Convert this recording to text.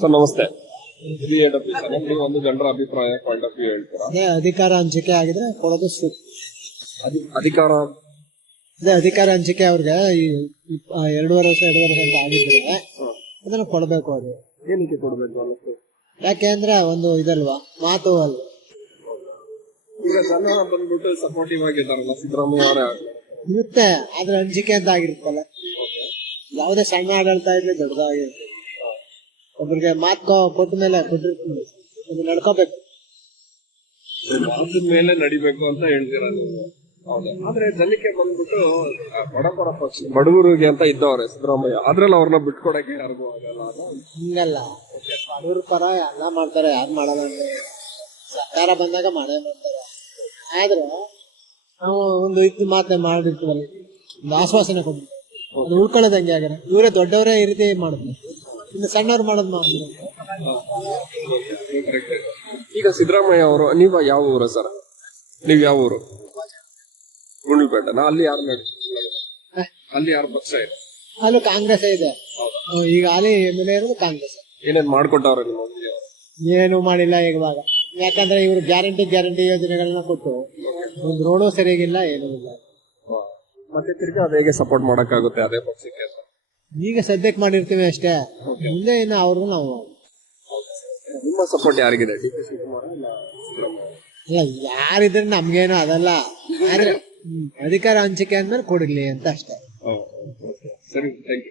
Sir ನಮಸ್ತೆ. ನೀವು ಒಂದು ಜನರ ಅಭಿಪ್ರಾಯ ಪಾಯಿಂಟ್ ಆಫ್ ವ್ಯೂ ಹೇಳ್ತೀರಾ? ಅದೇ ಅಧಿಕಾರ ಹಂಚಿಕೆ ಆಗಿದ್ರೆ ಕೊಡೋದು ಸೂಕ್ತ. ಅಧಿಕಾರ ಅದೇ ಅಧಿಕಾರ ಹಂಚಿಕೆ ಅವ್ರಿಗೆ 2.5 ವರ್ಷ ಅಂತ ಆಗಿದ್ರೆ ಅದನ್ನ ಕೊಡ್ಬೇಕು. ಅದು ಏನಕ್ಕೆ ಕೊಡ್ಬೇಕು ಅನ್ನಿಸ್ತು? ಯಾಕೆಂದ್ರೆ ಒಂದು ಇದಲ್ವಾ, ಮಾತು ಅಲ್ವಾ. ಈಗ ಜನ ಬಂದ್ಬಿಟ್ಟು ಸಪೋರ್ಟಿವ್ ಆಗಿದ್ದಾರಲ್ಲ ಸಿದ್ದರಾಮಯ್ಯ ಅವರೇ ಇರುತ್ತೆ, ಆದ್ರೆ ಹಂಚಿಕೆ ಅಂತ ಆಗಿರುತ್ತಲ್ಲ. ಯಾವುದೇ ಸಣ್ಣ ಆಡಳಿತ ಇರ್ಲಿ ದೊಡ್ಡದಾಗಿರ್ಲಿ, ಒಬ್ರಿಗೆ ಮಾತು ಕೊಟ್ಟ ಮೇಲೆ ಕೊಟ್ಟಿರ್ತೀವಿ, ಅದು ನಡ್ಕೋಬೇಕು. ಮಾತಿನ ಮೇಲೆ ನಡಿಬೇಕು ಅಂತ ಹೇಳ್ತೀರಾ ನೀವು? ಹೌದಾ? ಆದ್ರೆ ಜನಕ್ಕೆ ಬಂದ್ಬಿಟ್ಟು ಬಡಪರ ಪಕ್ಷ ಬಡವರಿಗೆ ಅಂತ ಇದ್ದವ್ರೆ ಸಿದ್ದರಾಮಯ್ಯ, ಅದ್ರಲ್ಲಿ ಅವ್ರನ್ನ ಬಿಟ್ಕೊಡಕ್ಕೆ ಯಾರಿಗೂ ಆಗಲ್ಲ. ಹಿಂಗಲ್ಲ, ಬಡವ್ರ ಪರ ಎಲ್ಲ ಮಾಡ್ತಾರೆ, ಯಾರು ಮಾಡಲ್ಲ ಅಂದ್ರೆ ಸರ್ಕಾರ ಬಂದಾಗ ಮಾಡೇ ಮಾಡ್ತಾರೆ. ಆದ್ರೆ ನಾವು ಒಂದು ಮಾತನ್ನ ಮಾಡಿರ್ತೀವಲ್ಲ, ಒಂದು ಆಶ್ವಾಸನೆ ಕೊಡ್ತೀವಿ, ಅದು ಉಳ್ಕೊಳ್ಳೋದು ಹಂಗೆ ಆಗಲ್ಲ. ಇವರೇ ದೊಡ್ಡವರೇ ಈ ರೀತಿ ಮಾಡಿದ್ವಿ, ಇನ್ನು ಸಣ್ಣವ್ರು ಮಾಡೋದು ಮಾಡ್ತೀವಿ. ಈಗ ಸಿದ್ದರಾಮಯ್ಯ ಅವರು, ನೀವು ಯಾವ ಊರು ಸರ್? ನೀವ್ ಯಾವ ಊರು? ಗುಂಡ್ಲುಪೇಟೆನಾ? ಅಲ್ಲಿ ಯಾರು ಅಲ್ಲಿ ಯಾರು ಪಕ್ಷ ಇದೆ? ಅಲ್ಲೂ ಕಾಂಗ್ರೆಸ್ ಇದೆ. ಈಗ ಅಲ್ಲಿ MLA ಇರೋದು ಕಾಂಗ್ರೆಸ್. ಏನೇನ್ ಮಾಡ್ಕೊಟ್ಟವ್ರೆ ನಿಮ್ಮ? ಏನು ಮಾಡಿಲ್ಲ ಇವಾಗ, ಯಾಕಂದ್ರೆ ಇವರು ಗ್ಯಾರಂಟಿ ಯೋಜನೆಗಳನ್ನ ಕೊಟ್ಟು ಒಂದು ರೋಡು ಸರಿಯಾಗಿಲ್ಲ, ಏನೂ ಇಲ್ಲ. ಮತ್ತೆ ತಿರ್ಗಿ ಅದ ಹೇಗೆ ಸಪೋರ್ಟ್ ಮಾಡಕ್ಕಾಗುತ್ತೆ ಅದೇ ಪಕ್ಷಕ್ಕೆ? ಈಗ ಸದ್ಯಕ್ಕೆ ಮಾಡಿರ್ತೀವಿ ಅಷ್ಟೇ, ಮುಂದೆ ಇನ್ನು ಅವ್ರಿಗೂ ನಾವು. ನಿಮ್ಮ ಸಪೋರ್ಟ್ ಯಾರಿಗಿದೆ? DK ಶಿವಕುಮಾರ್ ಅಲ್ಲ, ಯಾರಿದ್ರೆ ನಮ್ಗೇನು ಅದಲ್ಲ, ಆದ್ರೆ ಅಧಿಕಾರ ಹಂಚಿಕೆ ಅಂದ್ಮೇಲೆ ಕೊಡ್ಲಿ ಅಂತ ಅಷ್ಟೇ. ಸರಿ, ಥ್ಯಾಂಕ್ ಯು.